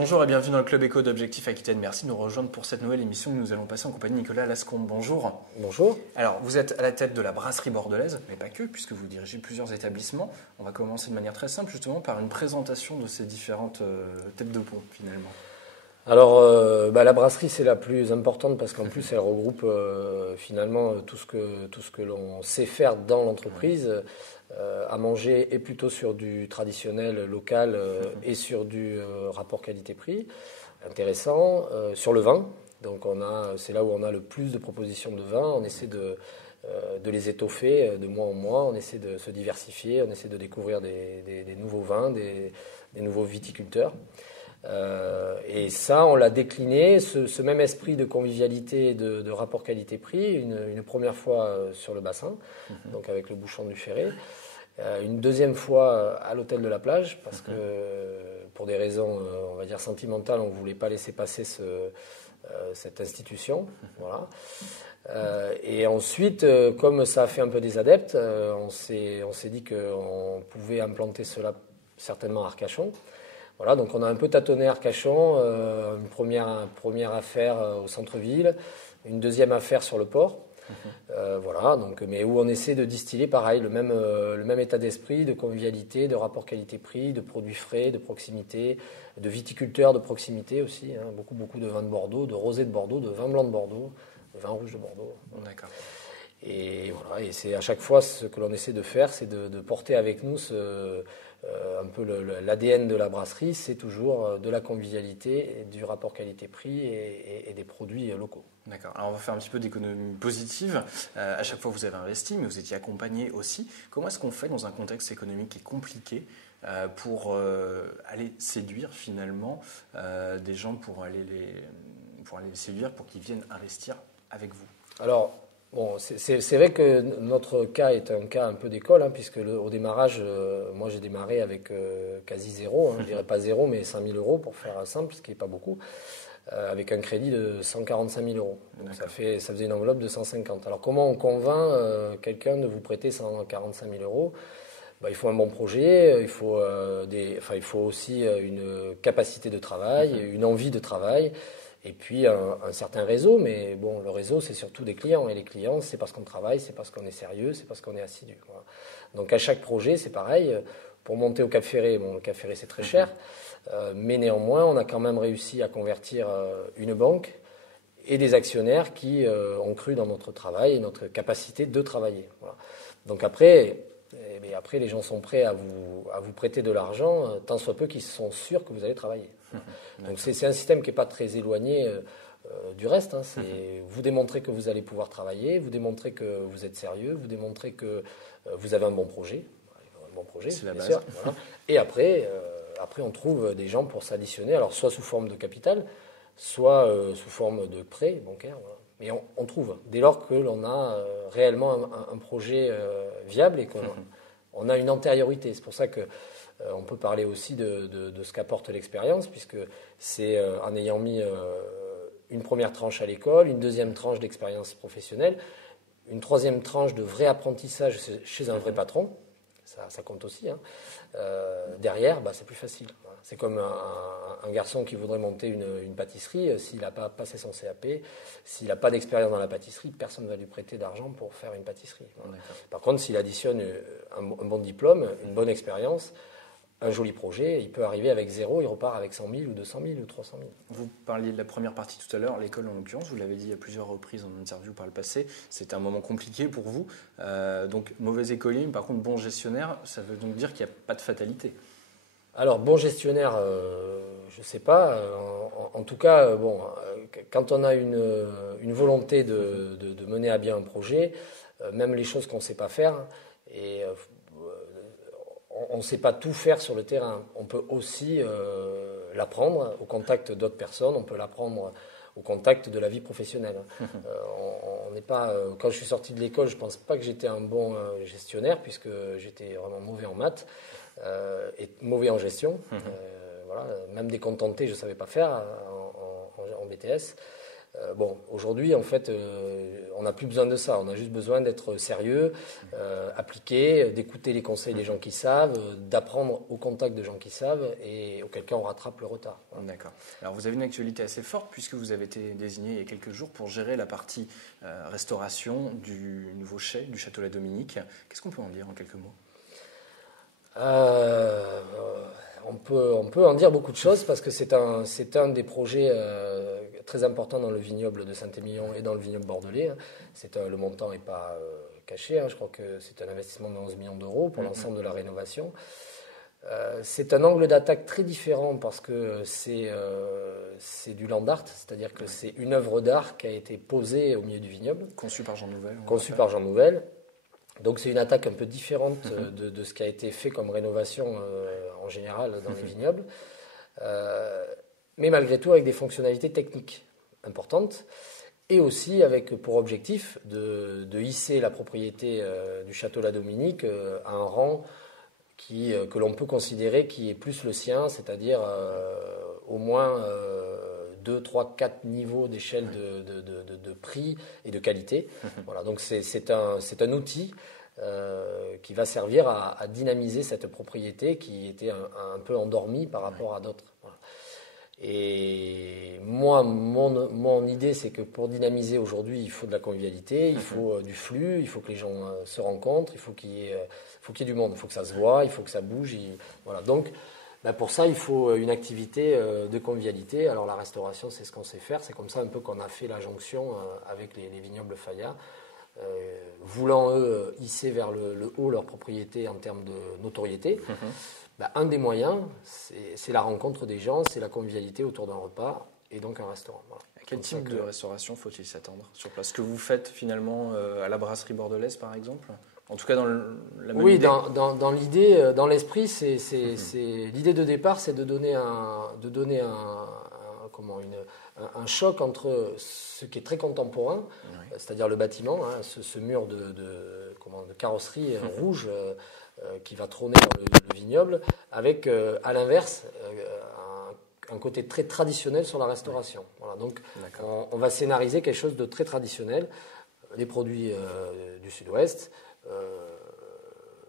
Bonjour et bienvenue dans le Club Éco d'Objectif Aquitaine. Merci de nous rejoindre pour cette nouvelle émission que nous allons passer en compagnie de Nicolas Lascombe. Bonjour. Bonjour. Alors, vous êtes à la tête de la brasserie bordelaise, mais pas que, puisque vous dirigez plusieurs établissements. On va commencer de manière très simple, justement, par une présentation de ces différentes têtes de pont, finalement. Alors, la brasserie, c'est la plus importante parce qu'en plus, elle regroupe finalement tout ce que l'on sait faire dans l'entreprise. À manger et plutôt sur du traditionnel local et sur du rapport qualité-prix intéressant. Sur le vin, donc c'est là où on a le plus de propositions de vin. On essaie de les étoffer de mois en mois. On essaie de se diversifier. On essaie de découvrir des nouveaux vins, des nouveaux viticulteurs. Et ça, on l'a décliné, ce même esprit de convivialité et de rapport qualité-prix, une première fois sur le bassin, donc avec le Bouchon du Ferré, une deuxième fois à l'hôtel de la Plage, parce que pour des raisons, on va dire sentimentales, on ne voulait pas laisser passer cette institution. Voilà. Et ensuite, comme ça a fait un peu des adeptes, on s'est dit qu'on pouvait implanter cela certainement à Arcachon. Voilà, donc on a un peu tâtonné Arcachon, une première affaire au centre-ville, une deuxième affaire sur le port. Voilà, donc, mais où on essaie de distiller pareil, le même état d'esprit, de convivialité, de rapport qualité-prix, de produits frais, de proximité, de viticulteurs de proximité aussi, hein, beaucoup de vins de Bordeaux, de rosé de Bordeaux, de vin blanc de Bordeaux, de vin rouge de Bordeaux. D'accord. Et voilà, et c'est à chaque fois ce que l'on essaie de faire, c'est de porter avec nous un peu l'ADN de la brasserie, c'est toujours de la convivialité, du rapport qualité-prix et des produits locaux. D'accord. Alors on va faire un petit peu d'économie positive. À chaque fois vous avez investi, mais vous étiez accompagné aussi. Comment est-ce qu'on fait dans un contexte économique qui est compliqué pour aller séduire finalement des gens pour aller les séduire, pour qu'ils viennent investir avec vous? Alors, bon, c'est vrai que notre cas est un cas un peu d'école, hein, puisque au démarrage, moi j'ai démarré avec quasi zéro, hein, je dirais pas zéro, mais 5 000 euros pour faire simple, ce qui n'est pas beaucoup, avec un crédit de 145 000 euros. Donc ça faisait une enveloppe de 150. Alors comment on convainc quelqu'un de vous prêter 145 000 euros? Il faut un bon projet, il faut aussi une capacité de travail, une envie de travail. Et puis un certain réseau, mais bon, le réseau, c'est surtout des clients. Et les clients, c'est parce qu'on travaille, c'est parce qu'on est sérieux, c'est parce qu'on est assidu. Voilà. Donc à chaque projet, c'est pareil. Pour monter au Cap Ferré, bon, le Cap Ferré, c'est très cher. Mais néanmoins, on a quand même réussi à convertir une banque et des actionnaires qui ont cru dans notre travail et notre capacité de travailler. Voilà. Donc après, les gens sont prêts à vous prêter de l'argent, tant soit peu qu'ils sont sûrs que vous allez travailler. Donc c'est un système qui n'est pas très éloigné du reste. Hein. Vous démontrez que vous allez pouvoir travailler, vous démontrez que vous êtes sérieux, vous démontrez que vous avez un bon projet. Un bon projet, c'est la base. sûr, voilà. Et après, on trouve des gens pour s'additionner, alors soit sous forme de capital, soit sous forme de prêt bancaire. Voilà. Mais on trouve, dès lors que l'on a réellement un projet viable et qu'on a une antériorité. C'est pour ça que on peut parler aussi de ce qu'apporte l'expérience, puisque c'est en ayant mis une première tranche à l'école, une deuxième tranche d'expérience professionnelle, une troisième tranche de vrai apprentissage chez un vrai patron, ça compte aussi. Hein. Derrière, c'est plus facile. C'est comme un garçon qui voudrait monter une pâtisserie, s'il n'a pas passé son CAP, s'il n'a pas d'expérience dans la pâtisserie, personne ne va lui prêter d'argent pour faire une pâtisserie. Voilà. Par contre, s'il additionne un bon diplôme, une bonne expérience, un joli projet, il peut arriver avec zéro, il repart avec 100 000 ou 200 000 ou 300 000. Vous parliez de la première partie tout à l'heure, l'école en l'occurrence, vous l'avez dit à plusieurs reprises en interview par le passé, c'était un moment compliqué pour vous. Donc mauvais écolier, par contre bon gestionnaire, ça veut donc dire qu'il n'y a pas de fatalité. Alors bon gestionnaire, je ne sais pas. En tout cas, quand on a une volonté de mener à bien un projet, même les choses qu'on ne sait pas faire, et on ne sait pas tout faire sur le terrain. On peut aussi l'apprendre au contact d'autres personnes, on peut l'apprendre au contact de la vie professionnelle. On n'est pas, quand je suis sorti de l'école, je ne pense pas que j'étais un bon gestionnaire, puisque j'étais vraiment mauvais en maths et mauvais en gestion. Voilà, même des comptes tentés, je ne savais pas faire en BTS. Aujourd'hui, en fait, on n'a plus besoin de ça. On a juste besoin d'être sérieux, appliqué, d'écouter les conseils des gens qui savent, d'apprendre au contact de gens qui savent, et auquel cas on rattrape le retard. Voilà. D'accord. Alors vous avez une actualité assez forte puisque vous avez été désigné il y a quelques jours pour gérer la partie restauration du nouveau chai du Château La Dominique. Qu'est-ce qu'on peut en dire en quelques mots? On peut en dire beaucoup de choses parce que c'est un des projets très importants dans le vignoble de Saint-Émilion et dans le vignoble bordelais. Le montant n'est pas caché, je crois que c'est un investissement de 11 millions d'euros pour l'ensemble de la rénovation. C'est un angle d'attaque très différent parce que c'est du land art, c'est-à-dire que c'est une œuvre d'art qui a été posée au milieu du vignoble. Conçue par Jean Nouvel. Jean Nouvel. Donc c'est une attaque un peu différente de ce qui a été fait comme rénovation en général dans les vignobles, mais malgré tout avec des fonctionnalités techniques importantes et aussi avec pour objectif de hisser la propriété du Château La Dominique à un rang que l'on peut considérer qui est plus le sien, c'est-à-dire au moins 2, 3, 4 niveaux d'échelle de prix et de qualité. Voilà, donc c'est un outil qui va servir à dynamiser cette propriété qui était un peu endormie par rapport à d'autres. Voilà. Et moi, mon idée, c'est que pour dynamiser aujourd'hui, il faut de la convivialité, il faut du flux, il faut que les gens se rencontrent, il faut qu'il y ait du monde, il faut que ça se voit, il faut que ça bouge. Voilà. Donc, pour ça, il faut une activité de convivialité. Alors la restauration, c'est ce qu'on sait faire. C'est comme ça un peu qu'on a fait la jonction avec les vignobles Fayard, voulant eux hisser vers le haut leur propriété en termes de notoriété. Un des moyens, c'est la rencontre des gens, c'est la convivialité autour d'un repas et donc un restaurant. Voilà. À quel type de restauration faut-il s'attendre sur place? Ce que vous faites finalement à la brasserie bordelaise par exemple? En tout cas, dans la même idée. Dans l'idée, dans l'esprit, l'idée de départ, c'est de donner un choc entre ce qui est très contemporain, c'est-à-dire le bâtiment, ce mur de carrosserie rouge qui va trôner dans le vignoble, avec à l'inverse un côté très traditionnel sur la restauration. Voilà, donc on va scénariser quelque chose de très traditionnel, les produits du Sud-Ouest,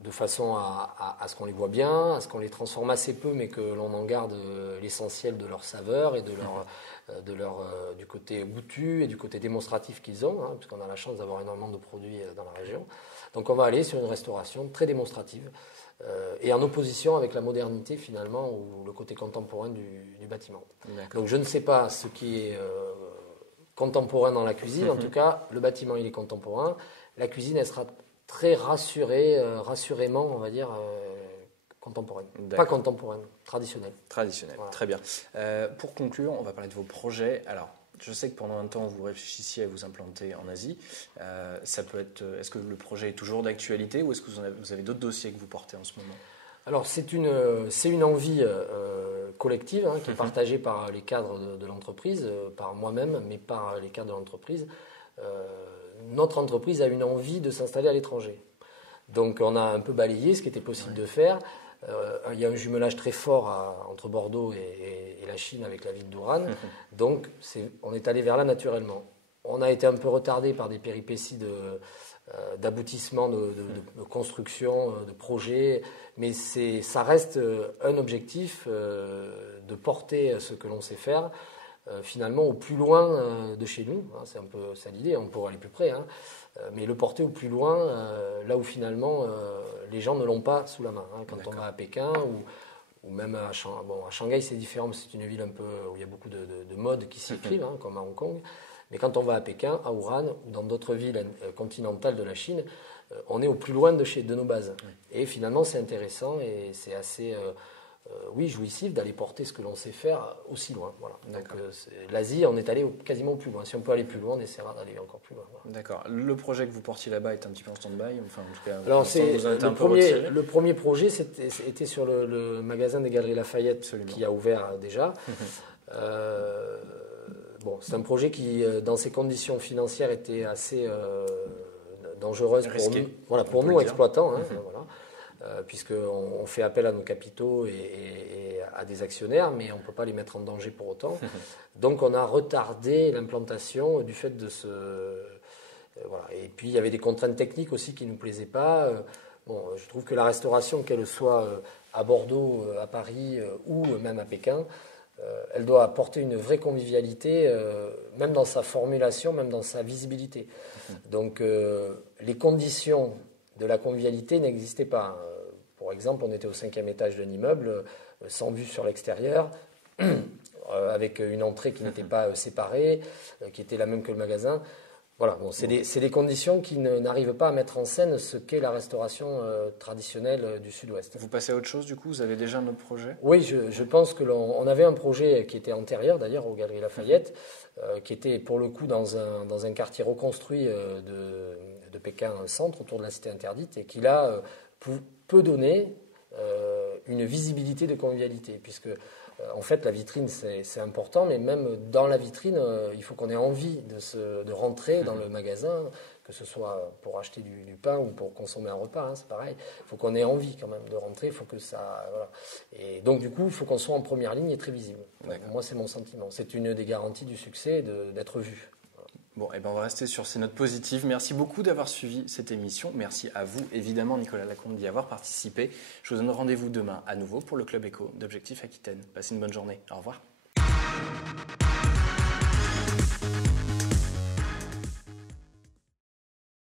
de façon à ce qu'on les voit bien, à ce qu'on les transforme assez peu, mais que l'on en garde l'essentiel de leur saveur et du côté goûtu et du côté démonstratif qu'ils ont, puisqu'on a la chance d'avoir énormément de produits dans la région. Donc on va aller sur une restauration très démonstrative et en opposition avec la modernité finalement ou le côté contemporain du bâtiment. Donc je ne sais pas ce qui est contemporain dans la cuisine, en tout cas le bâtiment il est contemporain, la cuisine elle sera très rassurément, on va dire, contemporaine. Pas contemporaine, traditionnelle. Traditionnelle, voilà. Très bien. Pour conclure, on va parler de vos projets. Alors, je sais que pendant un temps, vous réfléchissiez à vous implanter en Asie. Ça peut être. Est-ce que le projet est toujours d'actualité ou est-ce que vous avez d'autres dossiers que vous portez en ce moment? Alors, c'est une envie collective qui est partagée par les cadres de l'entreprise, par moi-même, mais par les cadres de l'entreprise. Notre entreprise a une envie de s'installer à l'étranger. Donc on a un peu balayé ce qui était possible de faire. Il y a un jumelage très fort entre Bordeaux et la Chine avec la ville d'Oran. Donc on est allé vers là naturellement. On a été un peu retardé par des péripéties d'aboutissement de construction, de projet, mais ça reste un objectif de porter ce que l'on sait faire finalement au plus loin de chez nous, c'est un peu ça l'idée, on pourrait aller plus près, mais le porter au plus loin, là où finalement les gens ne l'ont pas sous la main. Quand on va à Pékin ou même à Shanghai, c'est différent, c'est une ville un peu où il y a beaucoup de modes qui s'y écrivent, comme à Hong Kong. Mais quand on va à Pékin, à Wuhan ou dans d'autres villes continentales de la Chine, on est au plus loin de nos bases. Et finalement, c'est intéressant et c'est assez jouissif d'aller porter ce que l'on sait faire aussi loin. Voilà. Donc l'Asie, on est allé quasiment au plus loin. Si on peut aller plus loin, on essaiera d'aller encore plus loin. Voilà. D'accord. Le projet que vous portiez là-bas est un petit peu en stand-by, enfin, en tout cas, alors, le premier projet, était sur le magasin des Galeries Lafayette qui a ouvert déjà. C'est un projet qui, dans ses conditions financières, était assez dangereuse pour nous exploitants. Puisqu'on fait appel à nos capitaux et à des actionnaires, mais on ne peut pas les mettre en danger pour autant. Donc on a retardé l'implantation du fait de Voilà. Et puis il y avait des contraintes techniques aussi qui ne nous plaisaient pas. Bon, je trouve que la restauration, qu'elle soit à Bordeaux, à Paris ou même à Pékin, elle doit apporter une vraie convivialité, même dans sa formulation, même dans sa visibilité. Donc les conditions de la convivialité n'existaient pas. Pour exemple, on était au 5e étage d'un immeuble, sans vue sur l'extérieur, avec une entrée qui n'était pas séparée, qui était la même que le magasin. Voilà, bon, c'est des conditions qui n'arrivent pas à mettre en scène ce qu'est la restauration traditionnelle du Sud-Ouest. Vous passez à autre chose du coup? Vous avez déjà un autre projet? Oui, je pense que on avait un projet qui était antérieur d'ailleurs aux Galeries Lafayette, qui était pour le coup dans un quartier reconstruit de Pékin centre, autour de la Cité Interdite, et qui là peut donner une visibilité de convivialité, puisque en fait, la vitrine, c'est important, mais même dans la vitrine, il faut qu'on ait envie de rentrer dans le magasin, que ce soit pour acheter du pain ou pour consommer un repas, hein, c'est pareil. Il faut qu'on ait envie quand même de rentrer, il faut que ça... Voilà. Et donc, du coup, il faut qu'on soit en première ligne et très visible. Moi, c'est mon sentiment. C'est une des garanties du succès d'être vu. Bon, et ben on va rester sur ces notes positives. Merci beaucoup d'avoir suivi cette émission. Merci à vous, évidemment, Nicolas Lacombe, d'y avoir participé. Je vous donne rendez-vous demain à nouveau pour le Club Éco d'Objectif Aquitaine. Passez une bonne journée. Au revoir.